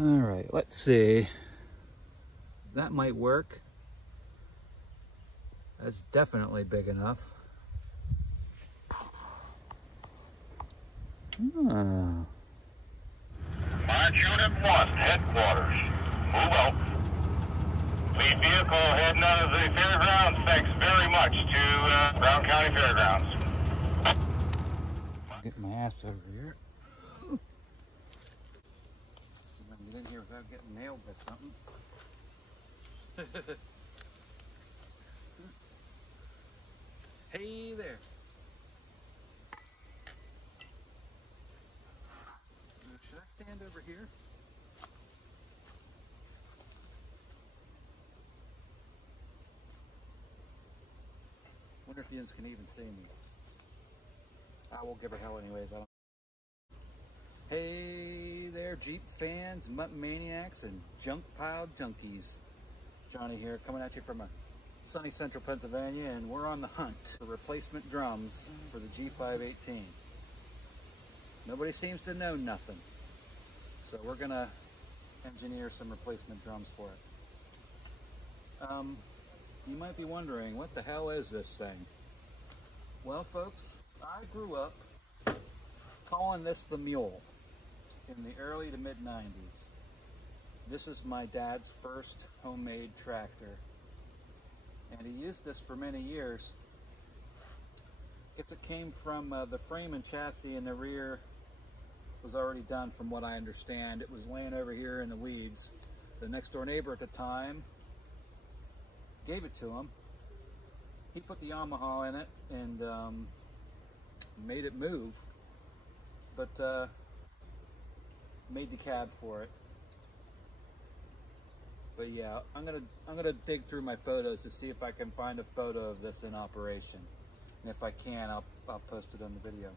All right, let's see. That might work. That's definitely big enough. Ah. March Unit 1, headquarters. Move out. Lead vehicle heading out of the fairgrounds. Thanks very much to Brown County Fairgrounds. Get my ass over here. See if I can get in here without getting nailed by something. Hey there. Should I stand over here? Wonder if Yins can even see me. I will give her hell anyways. I don't. Hey there, Jeep fans, Mutt Maniacs, and junk pile junkies. Johnny here, coming at you from a sunny central Pennsylvania, and we're on the hunt for replacement drums for the G518. Nobody seems to know nothing, so we're gonna engineer some replacement drums for it. You might be wondering, what the hell is this thing? Well, folks, I grew up calling this the Mule in the early to mid 90s. This is my dad's first homemade tractor, and he used this for many years. I guess it came from the frame and chassis in the rear was already done, from what I understand. It was laying over here in the weeds. The next door neighbor at the time gave it to him. He put the Yamaha in it and made it move, but made the cab for it. But yeah, I'm gonna dig through my photos to see if I can find a photo of this in operation, and if I can, I'll post it on the video.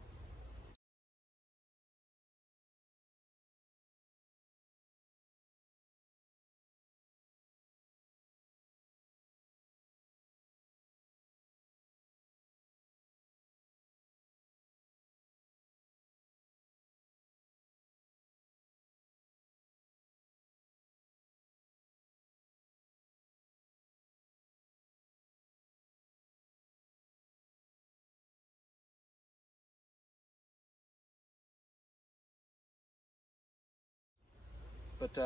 But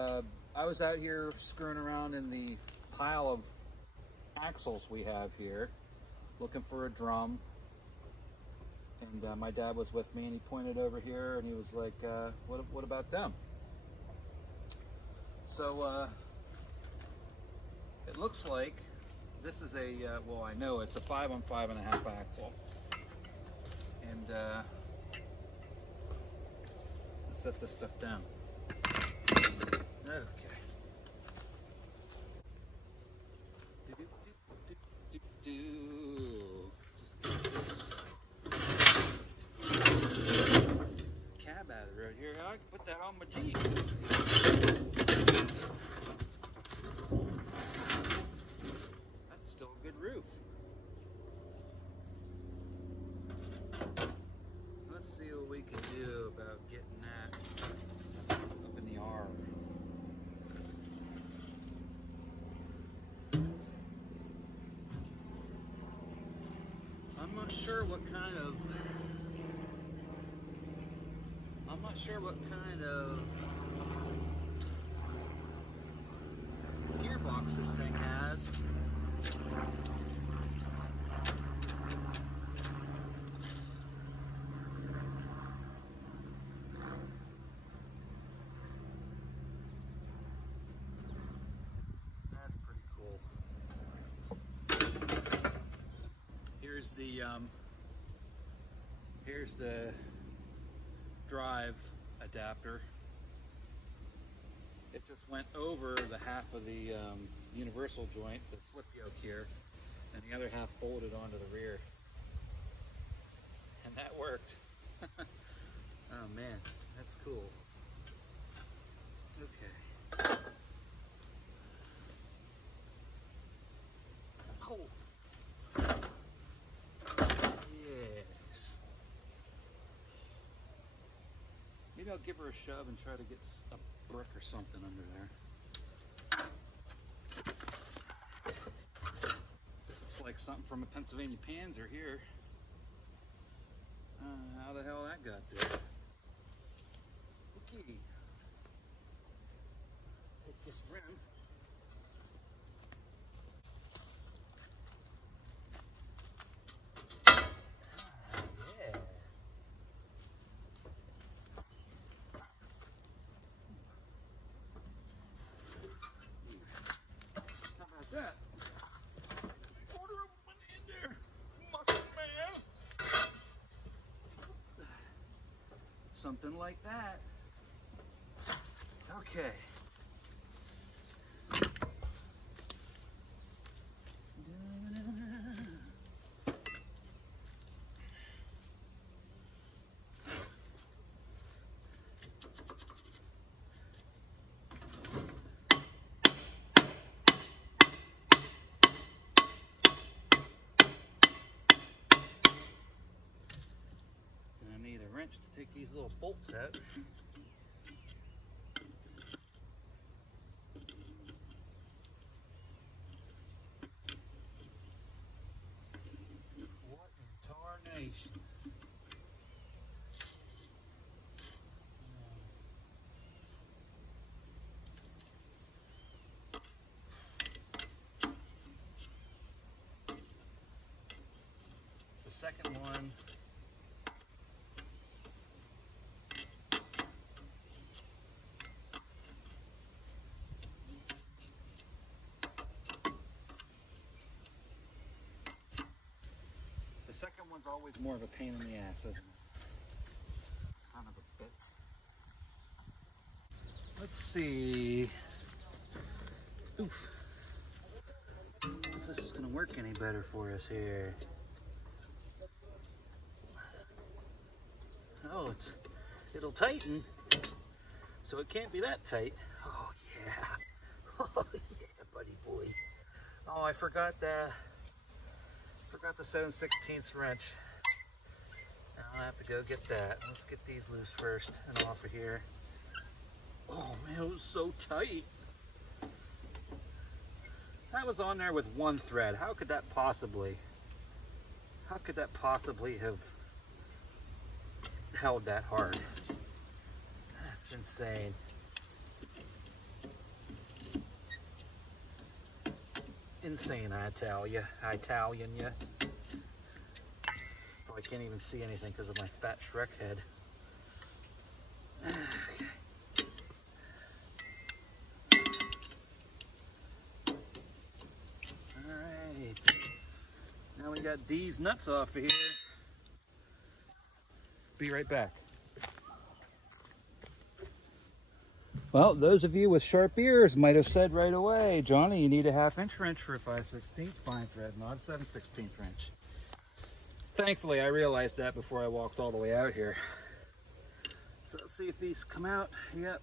I was out here screwing around in the pile of axles we have here, looking for a drum. And my dad was with me, and he pointed over here, and he was like, what about them? So it looks like this is a, well, I know it's a 5 on 5.5 axle. And let's set this stuff down. Okay. Just get this cab out of the road here. I can put that on my Jeep. That's still a good roof. Let's see what we can do about getting that up in the R. I'm not sure what kind of gearbox this thing has. That's pretty cool. Here's the drive adapter. It just went over the half of the universal joint, the slip yoke here, and the other half folded onto the rear. And that worked. Oh man, that's cool. Okay. Oh. Yes. Maybe I'll give her a shove and try to get a brick or something under there. This looks like something from a Pennsylvania Panzer here. How the hell that got there? Okay. Take this rim. That. Order of money in there, muscle man. Something like that. Okay. To take these little bolts out. What in tarnation? The second one. The second one's always more of a pain in the ass, isn't it? Son of a bitch. Let's see. Oof. If this is going to work any better for us here. Oh, it'll tighten. So it can't be that tight. Oh yeah. Oh yeah, buddy boy. Oh, I forgot the 7/16 wrench. Now I'll have to go get that. Let's get these loose first and off of here. Oh man, it was so tight. That was on there with one thread. How could that possibly have held that hard? That's insane. Insane, I tell ya. Italian ya. Oh, I can't even see anything because of my fat Shrek head. Okay. Alright. Now we got these nuts off of here. Be right back. Well, those of you with sharp ears might have said right away, Johnny, you need a 1/2" wrench for a 5/16 fine thread, not a 7/16 wrench. Thankfully, I realized that before I walked all the way out here. So let's see if these come out. Yep.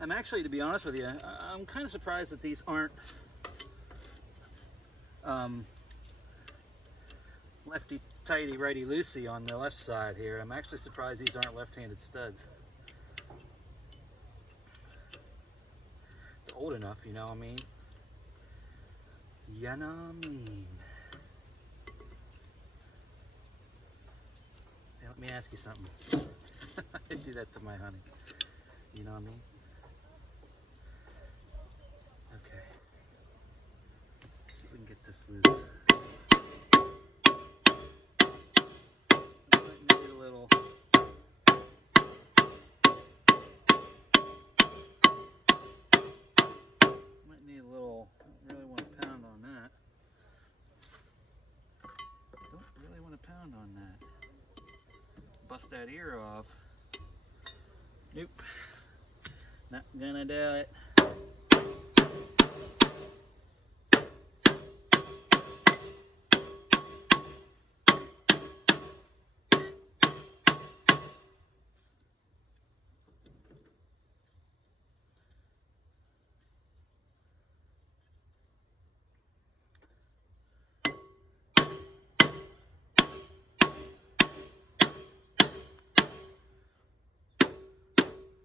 I'm actually, to be honest with you, I'm kind of surprised that these aren't lefty tighty, righty loosey on the left side here. I'm actually surprised these aren't left-handed studs. It's old enough, you know what I mean? You know what I mean? Hey, let me ask you something. I do that to my honey. You know what I mean? Okay. See if we can get this loose. Might need a little. Might need a little. Don't really want to pound on that. Don't really want to pound on that. Bust that ear off. Nope. Not gonna do it.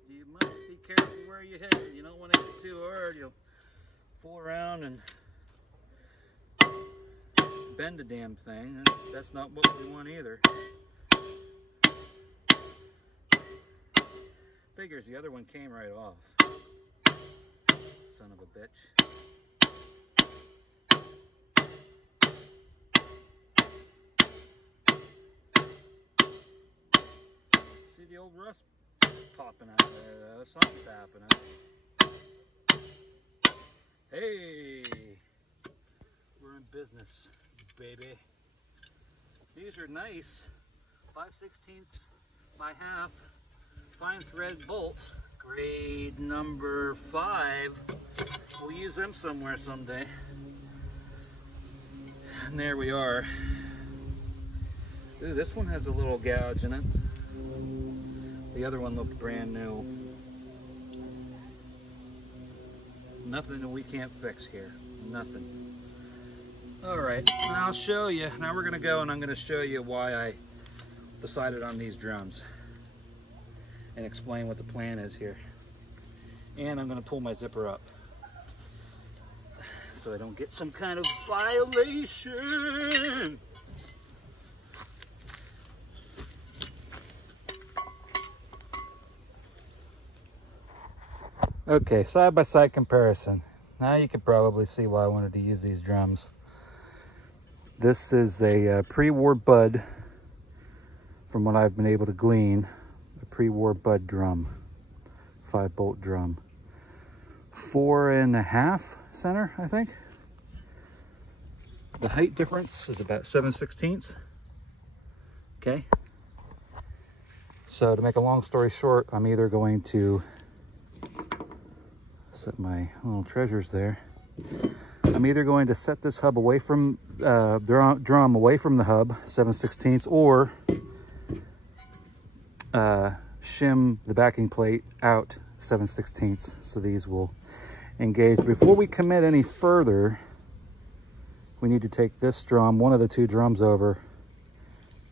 You must be careful where you hit it. You don't want to hit it too hard. You'll pull around and bend the damn thing. That's not what we want either. Figures the other one came right off. Son of a bitch. See the old rust popping out there though. Something's happening. Hey, we're in business, baby. These are nice 5/16 by half fine thread bolts, grade number 5. We'll use them somewhere someday. And there we are. Ooh, this one has a little gouge in it. The other one looked brand new. Nothing that we can't fix here. Nothing. Alright, I'll show you. Now we're going to go and I'm going to show you why I decided on these drums. And explain what the plan is here. And I'm going to pull my zipper up. So I don't get some kind of violation. Okay, side-by-side comparison. Now you can probably see why I wanted to use these drums. This is a pre-war bud, from what I've been able to glean, a pre-war bud drum, 5-bolt drum. 4.5 center, I think. The height difference is about 7/16. Okay. So to make a long story short, I'm either going to set my little treasures there. I'm either going to set this hub away from drum away from the hub, 7/16, or shim the backing plate out 7/16, so these will engage. Before we commit any further, we need to take this drum, one of the two drums, over,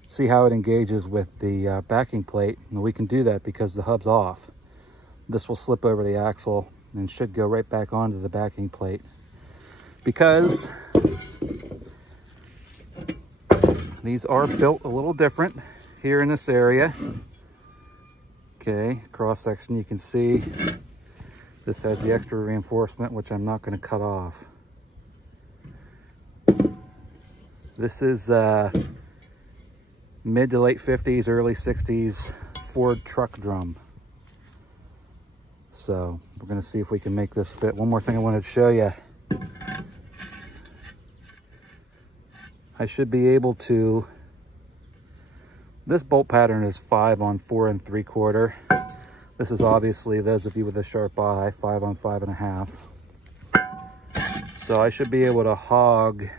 see how it engages with the backing plate, and we can do that because the hub's off. This will slip over the axle and should go right back onto the backing plate, because these are built a little different here in this area. Okay, cross section, you can see this has the extra reinforcement, which I'm not going to cut off. This is mid to late 50s, early 60s Ford truck drum. So we're going to see if we can make this fit. One more thing I wanted to show you. I should be able to, this bolt pattern is 5 on 4 3/4. This is obviously, those of you with a sharp eye, 5 on 5 1/2. So I should be able to hog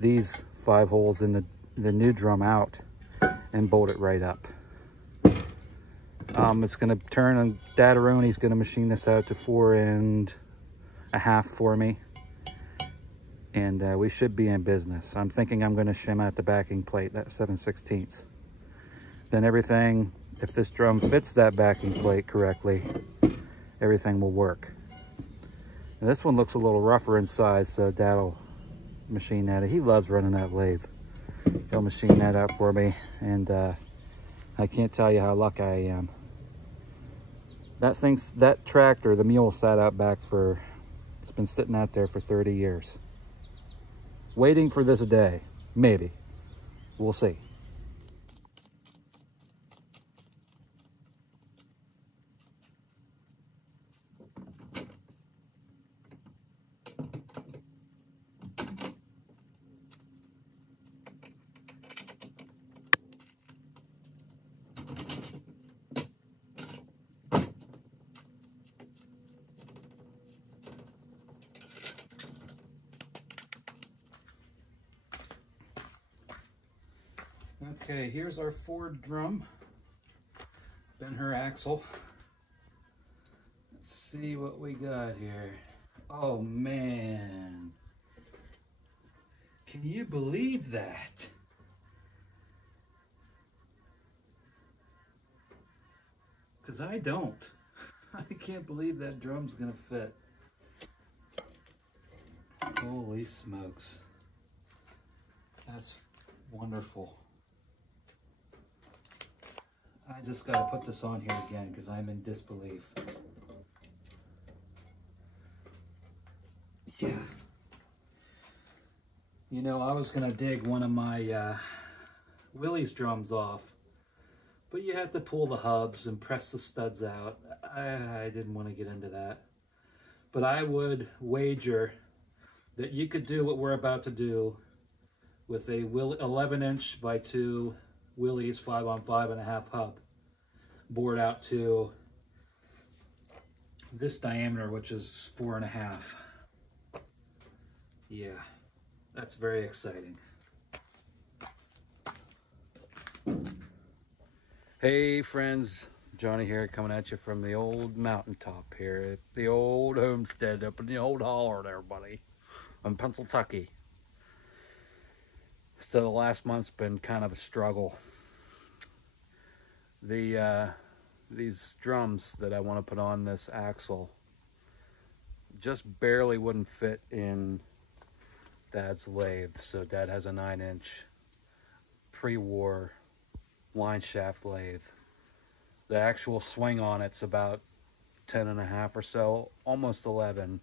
these 5 holes in the new drum out and bolt it right up. It's going to turn, and Dadaroni's going to machine this out to 4 1/2 for me. And we should be in business. I'm thinking I'm going to shim out the backing plate, that 7/16. Then everything, if this drum fits that backing plate correctly, everything will work. And this one looks a little rougher inside, so Dad'll machine that. He loves running that lathe. He'll machine that out for me, and I can't tell you how lucky I am. That tractor, the mule, sat out back for, it's been sitting out there for 30 years. Waiting for this day, maybe. We'll see. Okay, here's our Ford drum. Been her axle. Let's see what we got here. Oh man. Can you believe that? because I don't. I can't believe that drum's gonna fit. Holy smokes. That's wonderful. I just gotta put this on here again because I'm in disbelief. Yeah. You know, I was gonna dig one of my Willie's drums off, but you have to pull the hubs and press the studs out. I didn't want to get into that. But I would wager that you could do what we're about to do with a 11" by 2 Willie's 5-on-5.5 hub, bored out to this diameter, which is 4.5. Yeah, that's very exciting. Hey friends, Johnny here, coming at you from the old mountaintop here at the old homestead up in the old holler there, buddy, in Pennsylvania. So the last month's been kind of a struggle. These drums that I want to put on this axle just barely wouldn't fit in Dad's lathe. So Dad has a 9" pre-war line shaft lathe. The actual swing on it's about 10.5 or so, almost 11.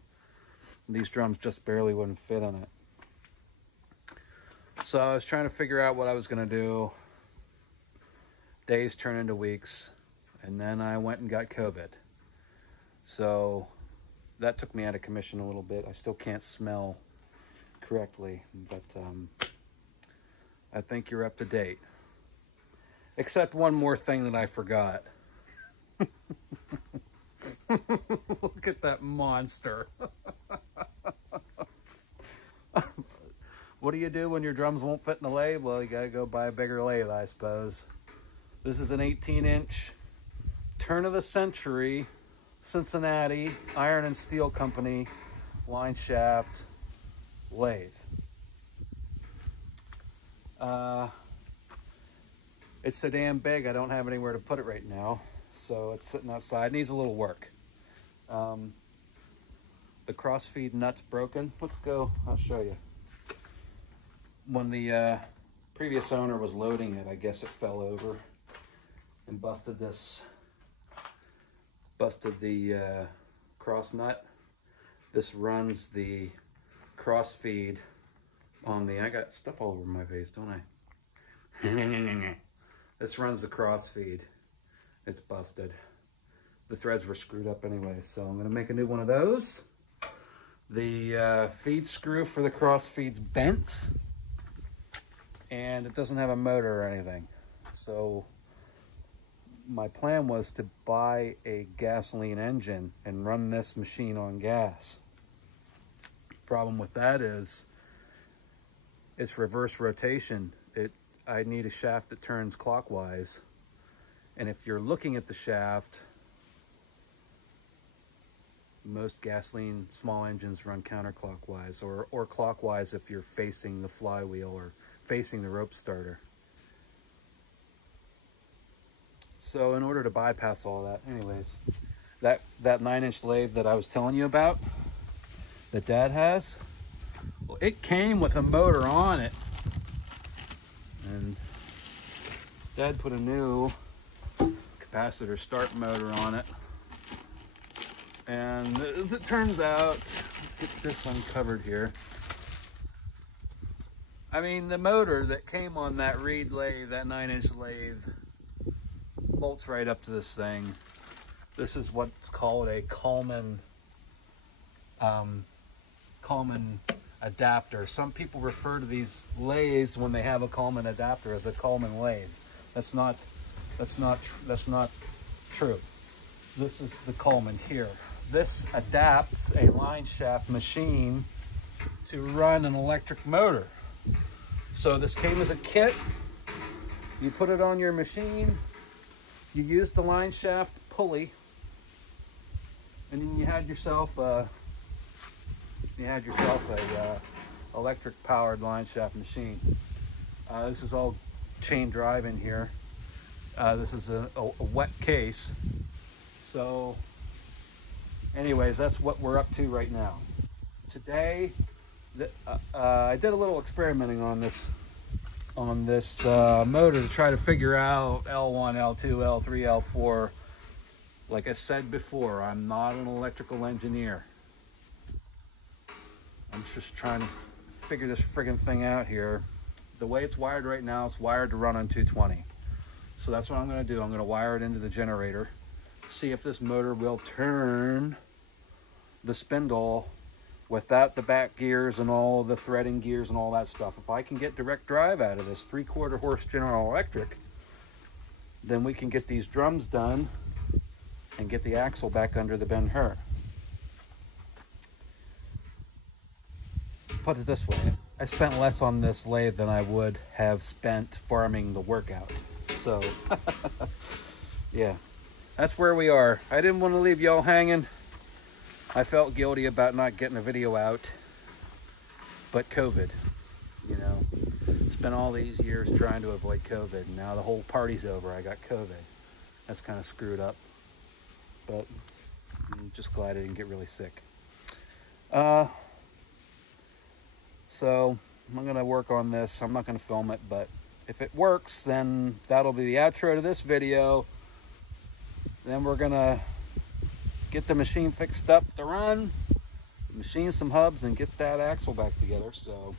These drums just barely wouldn't fit on it. So I was trying to figure out what I was gonna do. Days turn into weeks, and then I went and got COVID. So that took me out of commission a little bit. I still can't smell correctly, but I think you're up to date. Except one more thing that I forgot. Look at that monster. What do you do when your drums won't fit in the lathe? Well, you gotta go buy a bigger lathe, I suppose. This is an 18" turn of the century Cincinnati Iron and Steel Company line shaft lathe. It's so damn big I don't have anywhere to put it right now, so it's sitting outside. It needs a little work. The crossfeed nut's broken. Let's go, I'll show you. When the previous owner was loading it, I guess it fell over and busted the cross nut. This runs the cross feed on the, I got stuff all over my face, don't I? This runs the cross feed. It's busted. The threads were screwed up anyway, so I'm gonna make a new one of those. The feed screw for the cross feed's bent, and it doesn't have a motor or anything. So my plan was to buy a gasoline engine and run this machine on gas. Problem with that is it's reverse rotation. I need a shaft that turns clockwise. And if you're looking at the shaft, most gasoline small engines run counterclockwise, or clockwise if you're facing the flywheel or facing the rope starter. So in order to bypass all that, anyways, that 9" lathe that I was telling you about, that Dad has, well, it came with a motor on it. And Dad put a new capacitor start motor on it. And as it turns out, get this uncovered here. I mean, the motor that came on that reed lathe, that 9" lathe, bolts right up to this thing. This is what's called a Coleman adapter. Some people refer to these lathes when they have a Coleman adapter as a Coleman lathe. That's not true. This is the Coleman here. This adapts a line shaft machine to run an electric motor. So this came as a kit. You put it on your machine, you use the line shaft pulley, and then you had yourself a electric powered line shaft machine. This is all chain drive in here. This is a wet case, So anyways, that's what we're up to right now. Today, I did a little experimenting on this motor to try to figure out L1, L2, L3, L4. Like I said before, I'm not an electrical engineer. I'm just trying to figure this friggin' thing out here. The way it's wired right now, it's wired to run on 220. So that's what I'm gonna do. I'm gonna wire it into the generator, see if this motor will turn the spindle without the back gears and all the threading gears and all that stuff. If I can get direct drive out of this 3/4 horse General Electric, then we can get these drums done and get the axle back under the Ben-Hur. Put it this way, I spent less on this lathe than I would have spent farming the workout. So, yeah, that's where we are. I didn't want to leave y'all hanging. I felt guilty about not getting a video out, but COVID, you know, spent all these years trying to avoid COVID. And now the whole party's over. I got COVID. That's kind of screwed up, but I'm just glad I didn't get really sick. So I'm gonna work on this. I'm not gonna film it, but if it works, then that'll be the outro to this video. Then we're gonna get the machine fixed up to run, machine some hubs, and get that axle back together. So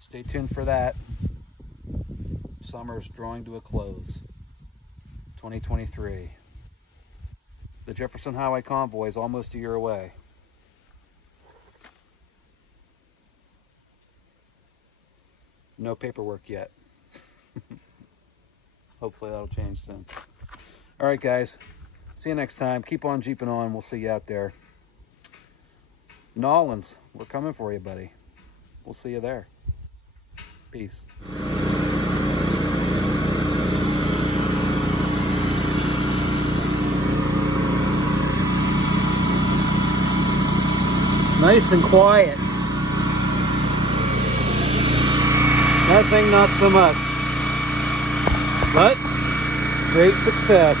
stay tuned for that. Summer's drawing to a close. 2023. The Jefferson Highway Convoy is almost a year away. No paperwork yet. Hopefully that'll change soon. All right, guys. See you next time. Keep on jeeping on. We'll see you out there. Nolans, we're coming for you, buddy. We'll see you there. Peace. Nice and quiet. That thing, not so much. But great success.